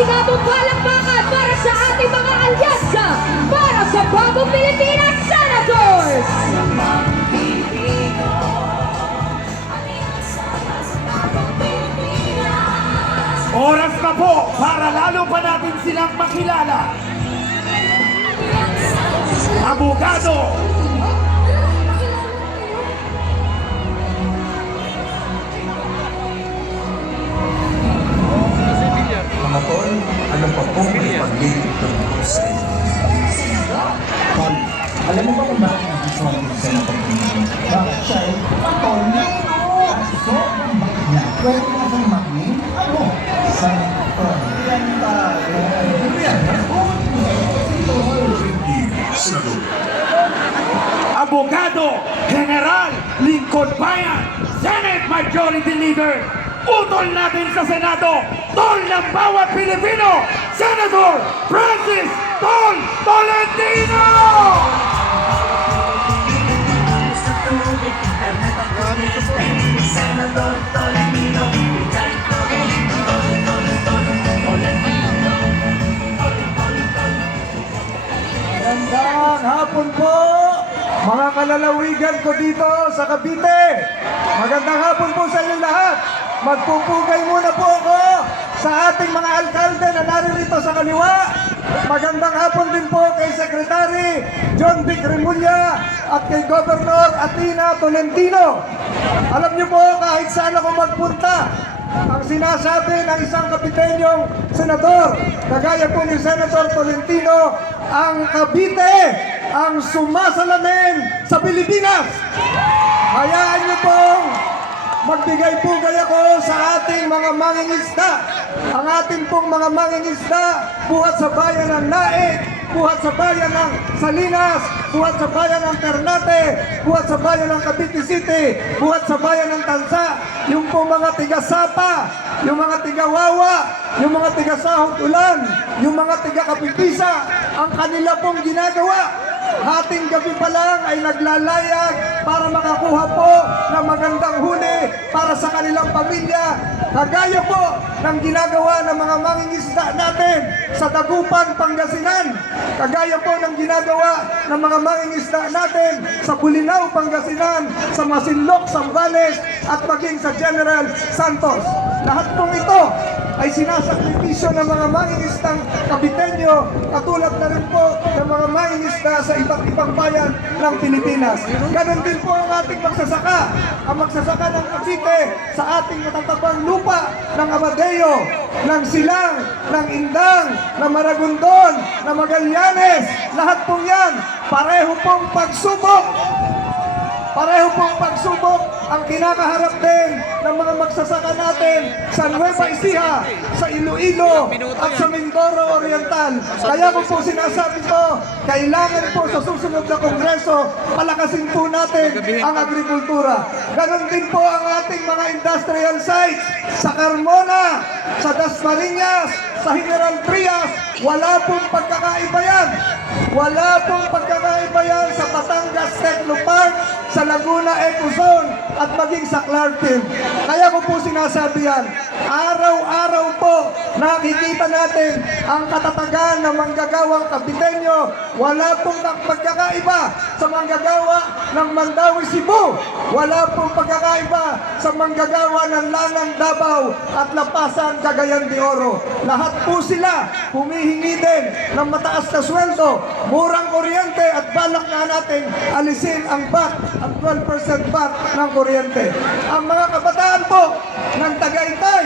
masigabong palakpakan para sa ating mga alyansa para sa Bagong Pilipinas Senators! Oras na po para lalo pa natin silang makilala. Abogado Mga tol, ano pa po may pag-ibig ng sa inyo? Tol, alam mo ba kung bakit gusto mo ng Senator Pilipinas? Bakit siya ay tol na so, bakit niya? Pwede na siyang mag-name? Ano? Senator. Yan tayo. Yan. Senador. Abogado General Lincoln Bayan, Senate Majority Leader. Utol natin sa Senado, tol ng bawat Pilipino, Senator Francis Tol Tolentino! Magandang hapon po, mga kalalawigan ko dito sa Cavite. Magandang hapon po sa inyong lahat. Magpupugay muna po ako sa ating mga alkalde na naririto sa kaliwa. Magandang hapon din po kay Secretary John Vic Remulla at kay Governor Atina Tolentino. Alam niyo po, kahit saan ako magpunta, ang sinasabi ng isang kapitenyong senador, kagaya po ni Senator Tolentino, ang Cavite ang sumasalamin sa Pilipinas. Hayaan niyo pong magbigay-pugay ako sa ating mga mangingisda. Ang ating pong mga mangingisda, buhat sa bayan ng Naik, buhat sa bayan ng Salinas, buhat sa bayan ng Ternate, buhat sa bayan ng Cavite City, buhat sa bayan ng Tansa, yung pong mga tiga-Sapa, yung mga tiga-Wawa, yung mga tiga-Sahog Ulan, yung mga tiga-Kapipisa, ang kanila pong ginagawa. Hating gabi pa lang ay naglalayag para makakuha po ng magandang huli para sa kanilang pamilya. Kagaya po ng ginagawa ng mga mangingisda natin sa Dagupan, Pangasinan. Kagaya po ng ginagawa ng mga mangingisda natin sa Bulinaw, Pangasinan, sa Masinloc, Zambales at maging sa General Santos. Lahat pong ito ay sinasakripisyo ng mga mangingisdang Caviteño, katulad na rin po ng mga mangingisda sa iba't ibang bayan ng Pilipinas. Ganon din po ang ating magsasaka. Ang magsasaka ng Cavite sa ating matatabang lupa ng Amadeo, ng Silang, ng Indang, ng Maragondon, ng Magallanes. Lahat pong yan, pareho pong pagsubok. Pareho pong pagsubok ang kinakaharap din ng mga magsasaka natin sa Nueva Ecija, sa Iloilo at sa Mindoro Oriental. Kaya ko po sinasabi ko, kailangan po sa susunod na Kongreso, palakasin po natin ang agrikultura. Ganon din po ang ating mga industrial sites sa Carmona, sa Dasmariñas, sa General Trias. Wala pong pagkakaiba yan. Wala pong pagkakaiba yan sa Batangas Techno Park, sa Laguna Eco Zone at maging sa Clarkfield. Kaya ko po sinasabi yan, araw-araw po nakikita natin ang katatagan ng manggagawang Caviteño. Wala pong pagkakaiba sa manggagawa ng Mandawi, Cebu. Wala pong pagkakaiba sa manggagawa ng Lanang, Davao at Lapasan, Cagayan de Oro. Lahat po sila humihingi din ng mataas na sweldo, murang kuryente at balak na natin alisin ang VAT, ang 12% VAT ng kuryente. Ang mga kabataan po ng Tagaytay,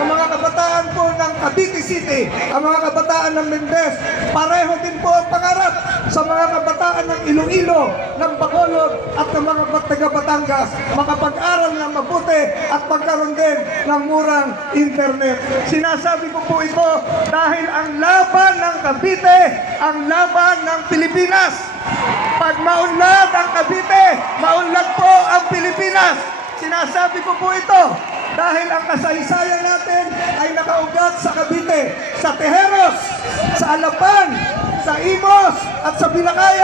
ang mga kabataan po ng Cavite City, ang mga kabataan ng Mendez, pareho din po ang pangarap sa mga kabataan ng Iloilo, ng Bacolod at ng mga taga-Batangas makapag-aral ng mabuti at magkaroon din ng murang internet. Sinasabi ko po ito dahil ang laban ng Cavite, ang laban ng Pilipinas. Pag maunlad ang Cavite, maunlad po ang Pilipinas. Sinasabi ko po ito dahil ang kasaysayan natin ay nakaugat sa Cavite, sa Tejeros, sa Alapan, sa Imos at sa Bilacaya.